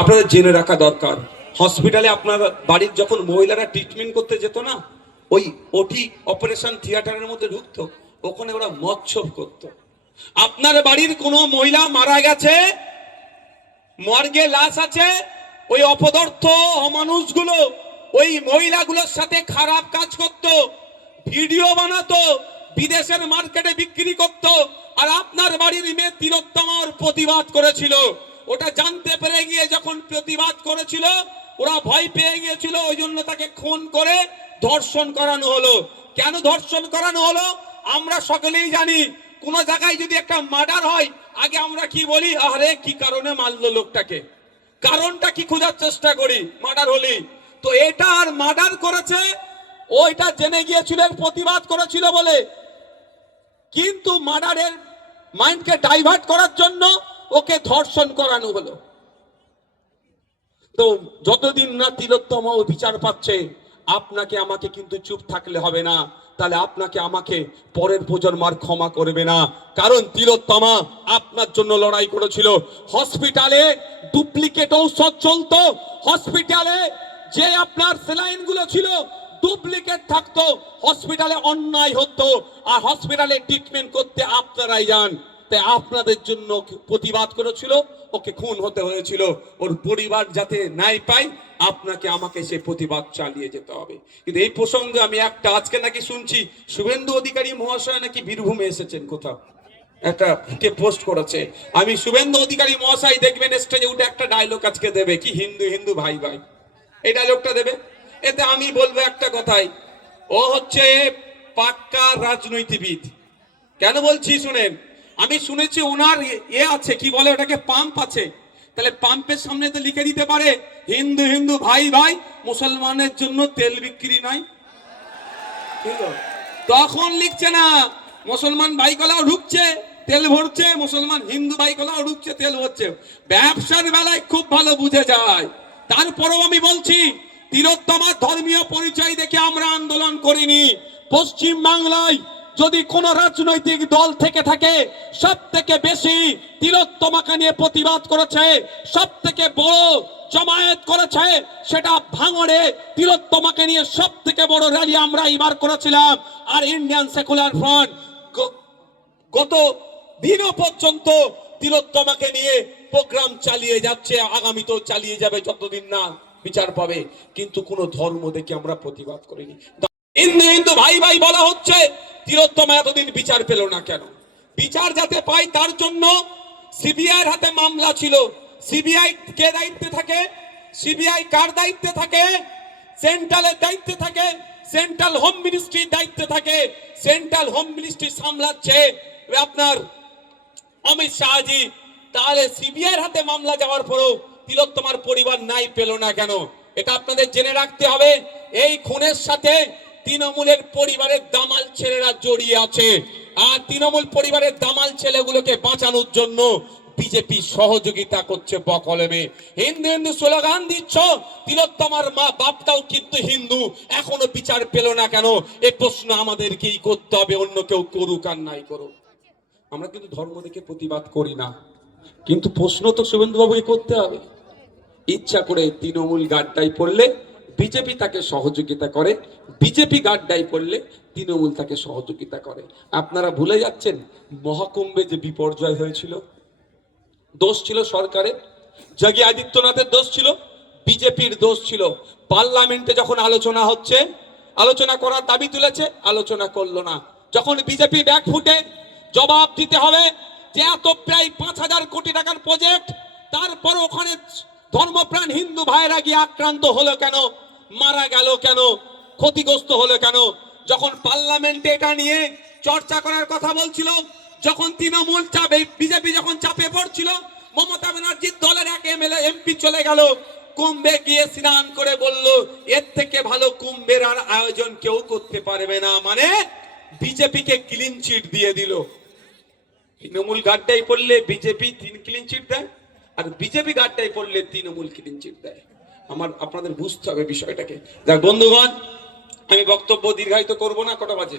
আপনাদের জেনে রাখা দরকার, হসপিটালে আপনার বাড়ির যখন মহিলারা ট্রিটমেন্ট করতে যেত না, ওই ওটি অপারেশন থিয়েটারের মধ্যে ঢুকতো, ওখানে ওরা মৎসব করতো। আপনার বাড়ির কোনো মহিলা মারা গেছে, মর্গে লাশ আছে, ওই অপদার্থ অমানুষগুলো ওই মহিলাগুলোর সাথে খারাপ কাজ করত, ভিডিও বানাতো, বিদেশের মার্কেটে বিক্রি করত। আর আপনার বাড়ির মেয়ে তিলোত্তমার প্রতিবাদ করেছিল। ওটা জানতে পেরে গিয়ে যখন প্রতিবাদ করেছিল, ওরা ভয় পেয়ে গিয়েছিল, ওই জন্য তাকে খুন করে ধর্ষণ করানো হলো। কেন ধর্ষণ করানো হলো আমরা সকলেই জানি। কোন জায়গায় যদি একটা মার্ডার হয়, আগে আমরা কি বলি, আরে কি কারণে মারলো লোকটাকে, কারণটা কি খোঁজার চেষ্টা করি মার্ডার হলি। তো এটা আর মার্ডার করেছে, ওইটা জেনে গিয়েছিল, প্রতিবাদ করেছিল বলে, কিন্তু মার্ডারের মাইন্ডকে ডাইভার্ট করার জন্য ওকে ধর্ষণ করানো হলো। তো যতদিন না তিলোত্তমা ও বিচার পাচ্ছে, আপনাকে আমাকে কিন্তু চুপ থাকলে হবে না। তাহলে আপনাকে আমাকে পরের প্রজন্ম আর ক্ষমা করবে না, কারণ তিলোত্তমা আপনার জন্য লড়াই করেছিল। হসপিটালে ডুপ্লিকেট ঔষধ চলতো, হসপিটালে যে আপনার স্যালাইন গুলো ছিল ডুপ্লিকেট থাকতো, হসপিটালে অন্যায় হতো, আর হসপিটালে ট্রিটমেন্ট করতে আপনারাই যান। তাই আপনাদের জন্য প্রতিবাদ করেছিল, ওকে খুন হতে হয়েছিল। ওর পরিবার যাতে নাই পায়, আপনাকে আমাকে সে প্রতিবাদ চালিয়ে যেতে হবে। কিন্তু এই প্রসঙ্গে আমি একটা আজকে নাকি শুনছি শুভেন্দু অধিকারী মহাশয় নাকি বীরভূমে এসেছেন, কোথাও একটা কে পোস্ট করেছে। আমি শুভেন্দু অধিকারী মহাশয় দেখবেন স্টেজে উঠে একটা ডায়লগ আজকে দেবে, কি হিন্দু হিন্দু ভাই ভাই, এই ডায়লগটা দেবে। এতে আমি বলবো একটা কথাই, ও হচ্ছে পাক্কা রাজনৈতিকবিদ। কেন বলছি শুনেন, আমি শুনেছি ওনার আছে, কি বলে ওটাকে, পাম্প আছে। তাহলে পাম্পের সামনে তো লিখে দিতে পারে হিন্দু হিন্দু ভাই ভাই, মুসলমানের জন্য তেল বিক্রি নাই। তখন লিখছে না, মুসলমান ভাইকলাও ঢুকছে তেল ভরছে, মুসলমান হিন্দু ভাইকলাও ঢুকছে তেল ভরছে। ব্যবসার বেলায় খুব ভালো বুঝে যায়। তারপরেও আমি বলছি, তিলোত্তমার ধর্মীয় পরিচয় দেখে আমরা আন্দোলন করিনি। পশ্চিম বাংলায় যদি কোন রাজনৈতিক দল থেকে থাকে, সব থেকে বেশি তিলোত্তমাকে নিয়ে প্রতিবাদ করেছে, সব থেকে বড় জমায়েত করেছে, সেটা ভাঙড়ে তিলোত্তমাকে নিয়ে সব থেকে বড় র্যালি আমরা এবার করেছিলাম। আর ইন্ডিয়ান সেকুলার ফ্রন্ট গত দিনও পর্যন্ত তিলোত্তমাকে নিয়ে প্রোগ্রাম চালিয়ে যাচ্ছে, আগামীতেও চালিয়ে যাবে যতদিন না বিচার পাবে। কিন্তু কোন ধর্ম দেখে আমরা প্রতিবাদ করিনি। হিন্দু হিন্দু ভাই ভাই বলা হচ্ছে, তিলোত্তমা এতদিন বিচার পেল না কেন? বিচার যাতে পাই তার জন্য সিবিআইয়ের হাতে মামলা ছিল। সিবিআই কে দায়িত্বে থাকে? সিবিআই কার দায়িত্বে থাকে? সেন্ট্রালের দায়িত্বে থাকে, সেন্ট্রাল হোম মিনিস্ট্রির দায়িত্বে থাকে। সেন্ট্রাল হোম মিনিস্ট্রি সামলাচ্ছে আপনার অমিত শাহজি। তাহলে সিবিআইয়ের হাতে মামলা যাওয়ার পরেও তিলোত্তমার পরিবার নাই পেল না কেন? এটা আপনাদের জেনে রাখতে হবে। এই খুনের সাথে তৃণমূলের পরিবারের দামাল ছেলেরা জড়িয়ে আছে, আর তৃণমূল পরিবারের দামাল ছেলেগুলোকে বাঁচানোর জন্য বিজেপি সহযোগিতা করছে বকলমে। হিন্দু হিন্দু স্লোগান দিচ্ছ, তিলোত্তমার মা বাপটাও কিন্তু হিন্দু, এখনো বিচার পেল না কেন? এই প্রশ্ন আমাদেরকেই করতে হবে, অন্য কেউ করুক আর নাই করুক। আমরা কিন্তু ধর্ম দেখে প্রতিবাদ করি না, কিন্তু প্রশ্ন তো শুভেন্দু বাবুকে করতে হবে। ইচ্ছা করে তৃণমূল গাড্ডায় পড়লে বিজেপি তাকে সহযোগিতা করে, বিজেপি গাড্ডায় পড়লে তৃণমূল তাকে সহযোগিতা করে। আপনারা ভুলে যাচ্ছেন মহাকুম্ভে যে বিপর্যয় হয়েছিল, দোষ ছিল সরকারের, যোগী আদিত্যনাথের দোষ ছিল, বিজেপির দোষ ছিল। পার্লামেন্টে যখন আলোচনা হচ্ছে, আলোচনা করার দাবি তুলেছে, আলোচনা করলো না। যখন বিজেপি ব্যাক ফুটে জবাব দিতে হবে যে এত প্রায় 5,000 কোটি টাকার প্রজেক্ট, তারপর ওখানে ধর্মপ্রাণ হিন্দু ভাইরা গিয়ে আক্রান্ত হলো কেন, মারা গেল কেন, ক্ষতিগ্রস্ত হলো কেন? যখন পার্লামেন্টে এটা নিয়ে চর্চা করার কথা বলছিল, যখন তৃণমূল চাপে, বিজেপি যখন চাপে পড়ছিল, মমতা ব্যানার্জির দলের এক এমএলএ এমপি চলে গেল কুম্ভে গিয়ে স্নান করে, বলল এর থেকে ভালো কুম্ভের আর আয়োজন কেউ করতে পারবে না। মানে বিজেপিকে ক্লিন চিট দিয়ে দিল। তৃণমূল গাড্ডায় পড়লে বিজেপি ক্লিন চিট দেয়, আর বিজেপি গাড্ডায় পড়লে তৃণমূল ক্লিন চিট দেয়। আপনাদের বুঝতে হবে বিষয়টাকে। যাক বন্ধুগণ, আমি বক্তব্য দীর্ঘায়িত করব না, কটা বাজে?